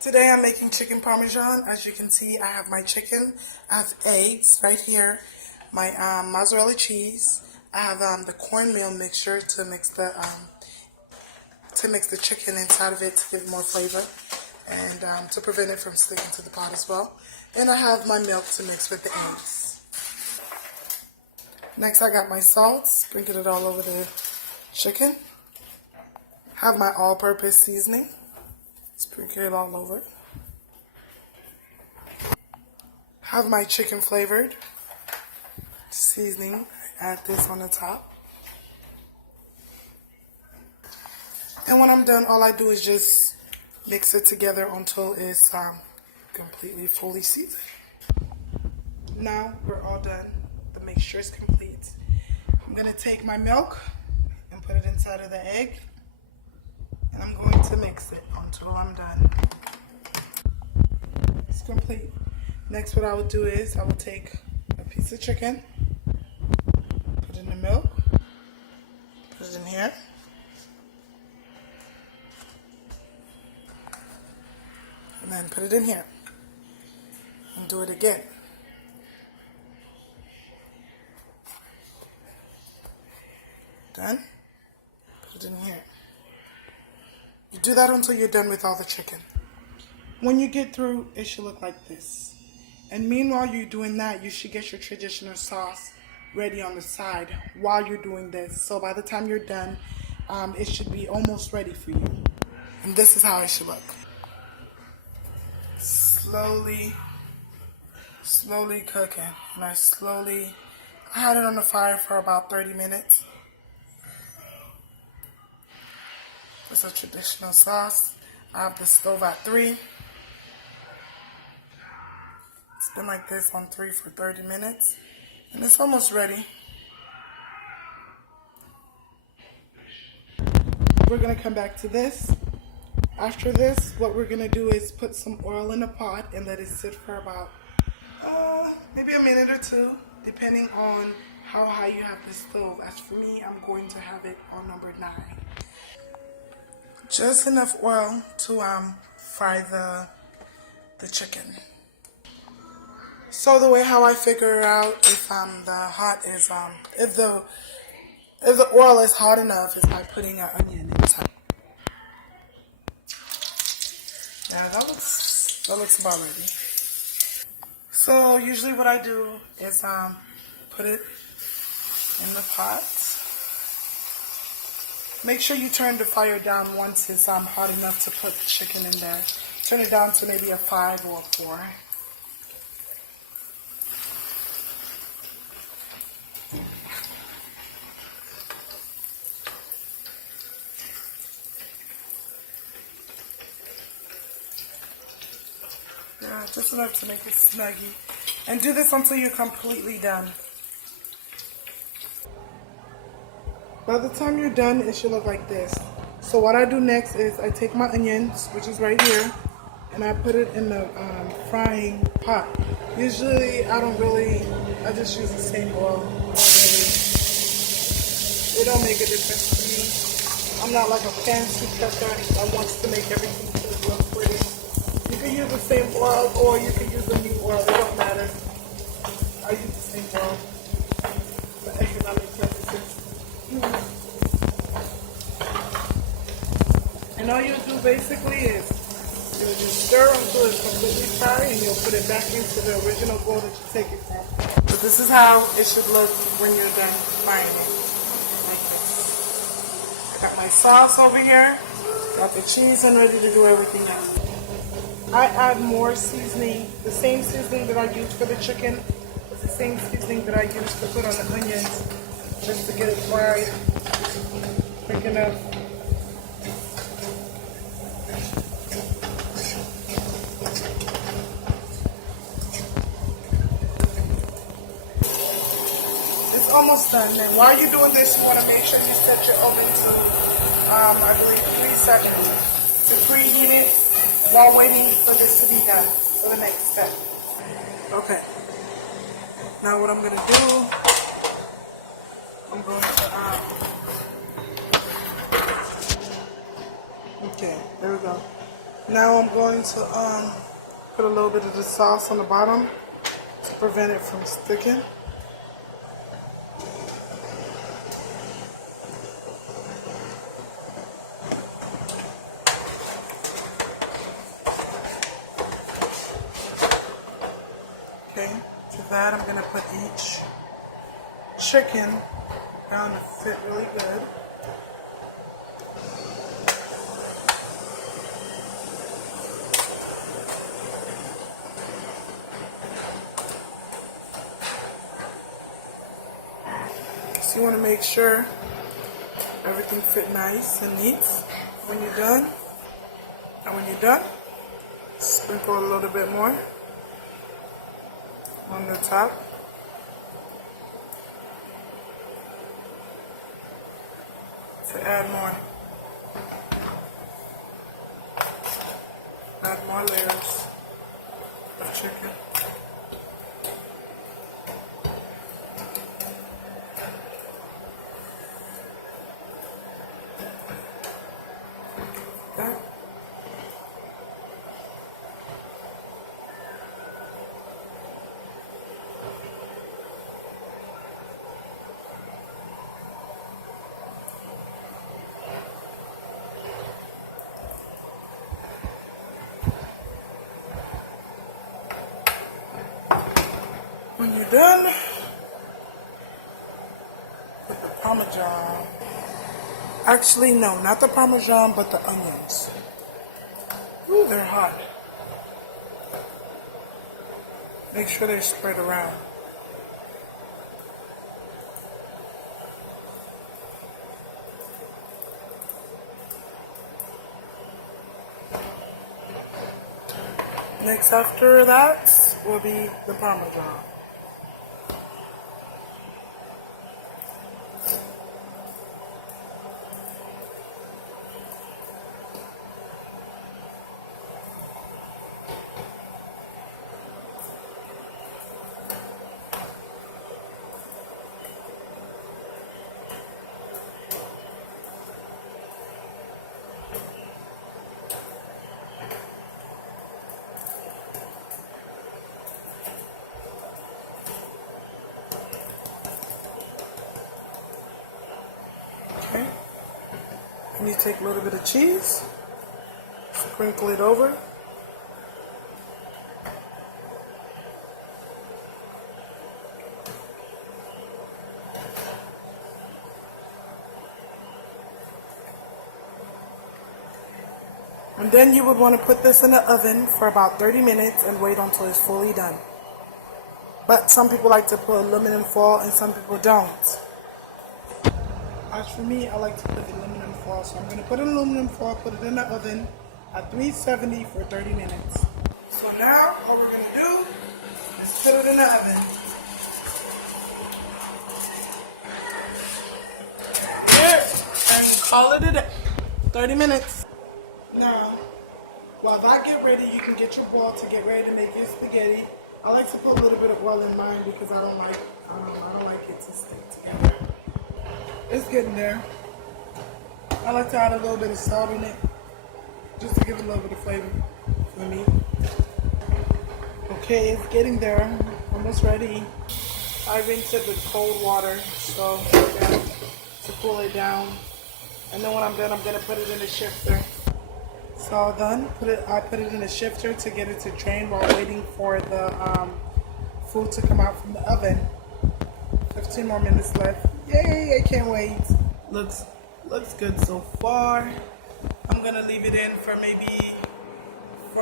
Today I'm making chicken parmesan. As you can see, I have my chicken, I have eggs right here, my mozzarella cheese. I have the cornmeal mixture to mix the chicken inside of it to give it more flavor and to prevent it from sticking to the pot as well. And I have my milk to mix with the eggs. Next, I got my salt, sprinkle it all over the chicken. Have my all-purpose seasoning. Sprinkle it all over. Have my chicken flavored seasoning. Add this on the top. And when I'm done, all I do is just mix it together until it's completely fully seasoned. Now we're all done. The mixture is complete. I'm going to take my milk and put it inside of the egg. And I'm going to mix it until I'm done. It's complete. Next, what I will do is I will take a piece of chicken, put it in the milk, put it in here. And then put it in here. And do it again. Done. Put it in here. You do that until you're done with all the chicken. When you get through, it should look like this. And meanwhile you're doing that, you should get your traditional sauce ready on the side while you're doing this. So by the time you're done, it should be almost ready for you. And this is how it should look. Slowly cooking. And I had it on the fire for about 30 minutes. It's a traditional sauce. I have the stove at 3. It's been like this on 3 for 30 minutes. And it's almost ready. We're going to come back to this. After this, what we're going to do is put some oil in a pot and let it sit for about maybe a minute or 2, depending on how high you have the stove. As for me, I'm going to have it on number 9. Just enough oil to fry the chicken. So the way how I figure out if the oil is hot enough is by putting an onion inside. Yeah, that looks about ready. So usually what I do is put it in the pot. Make sure you turn the fire down once it's hot enough to put the chicken in there. Turn it down to maybe a 5 or a 4. Yeah, just enough to make it snuggy. And do this until you're completely done. By the time you're done, it should look like this. So what I do next is I take my onions, which is right here, and I put it in the frying pot. Usually I just use the same oil. It don't make a difference to me. I'm not like a fancy cooker that wants to make everything look pretty. You can use the same oil or you can use a new oil. It don't matter. I use the same oil for economic purposes. And all you do basically is you'll just stir until it's completely fried and you'll put it back into the original bowl that you take it from. But this is how it should look when you're done frying it. Like this. I got my sauce over here, got the cheese and ready to do everything else. I add more seasoning. The same seasoning that I used for the chicken is the same seasoning that I used to put on the onions just to get it fried quick enough. It's almost done. And while you're doing this, you want to make sure you set your oven to, I believe, 3 seconds to preheat it while waiting for this to be done for the next step. Okay. Now what I'm going to do, I'm going to okay, there we go. Now I'm going to put a little bit of the sauce on the bottom to prevent it from sticking. Okay, to that I'm going to put each chicken down to fit really good. So you want to make sure everything fit nice and neat when you're done. And when you're done, sprinkle a little bit more on the top. To add more layers of chicken. That. When you're done, put the parmesan. Actually, no, not the parmesan, but the onions. Ooh, they're hot. Make sure they're spread around. Next after that will be the parmesan. Okay, and you take a little bit of cheese, sprinkle it over. And then you would want to put this in the oven for about 30 minutes and wait until it's fully done. But some people like to put aluminum foil and some people don't. As for me, I like to put aluminum foil, so I'm going to put aluminum foil, put it in the oven at 370 for 30 minutes. So now, what we're going to do is put it in the oven. Here, and call it a day. 30 minutes. Now, while that get ready, you can get your bowl to get ready to make your spaghetti. I like to put a little bit of oil in mine because I don't like it to stick together. It's getting there. I like to add a little bit of salt in it, just to give it a little bit of flavor for me. Okay, it's getting there. Almost ready. I rinsed it with cold water, so to cool it down. And then when I'm done, I'm gonna put it in the shifter. So all done. I put it in the shifter to get it to drain while waiting for the food to come out from the oven. 15 more minutes left. Yay, I can't wait. Looks good so far. I'm gonna leave it in for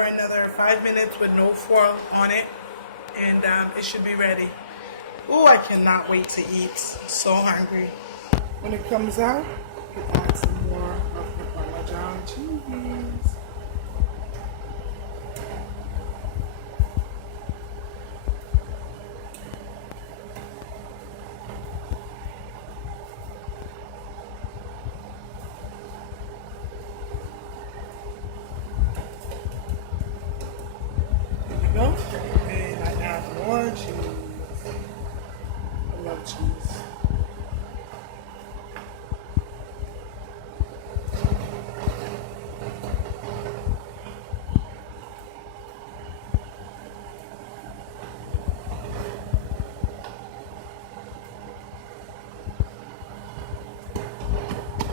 another 5 minutes with no foil on it, and it should be ready. Oh, I cannot wait to eat. I'm so hungry. When it comes out, you can add some more of the Parmesan cheese. Go. And I add more cheese. I love cheese.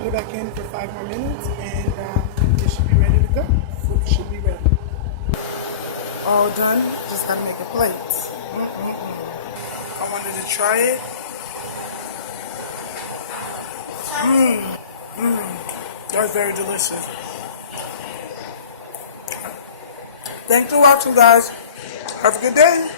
Put it back in for 5 more minutes, and it should be ready to go. Food should be ready. All done. Just gotta make a plate. I wanted to try it. That's very delicious. Thanks for watching, guys. Have a good day.